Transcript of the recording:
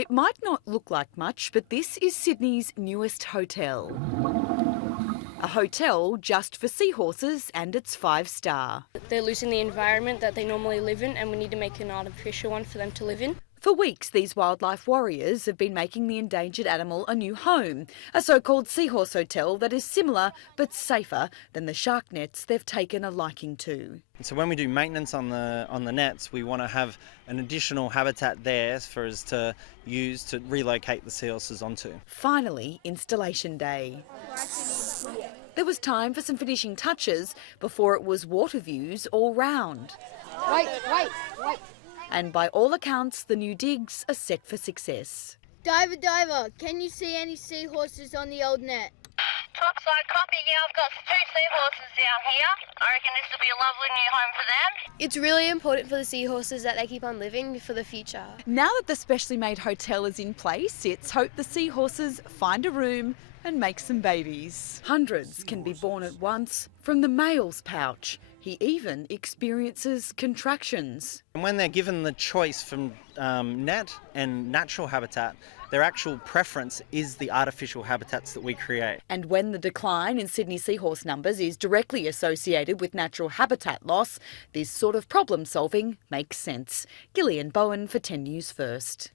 It might not look like much, but this is Sydney's newest hotel. A hotel just for seahorses, and it's 5-star. They're losing the environment that they normally live in, and we need to make an artificial one for them to live in. For weeks, these wildlife warriors have been making the endangered animal a new home, a so-called Seahorse Hotel that is similar but safer than the shark nets they've taken a liking to. So when we do maintenance on the nets, we want to have an additional habitat there for us to use to relocate the seahorses onto. Finally, installation day. There was time for some finishing touches before it was water views all round. Wait. And by all accounts, the new digs are set for success. Diver, can you see any seahorses on the old net? Topside copy, yeah, I've got 2 seahorses down here. I reckon this will be a lovely new home for them. It's really important for the seahorses that they keep on living for the future. Now that the specially made hotel is in place, it's hoped the seahorses find a room and make some babies. Hundreds can be born at once from the male's pouch. He even experiences contractions. And when they're given the choice from net and natural habitat, their actual preference is the artificial habitats that we create. And when the decline in Sydney seahorse numbers is directly associated with natural habitat loss, this sort of problem solving makes sense. Gillian Bowen for 10 News First.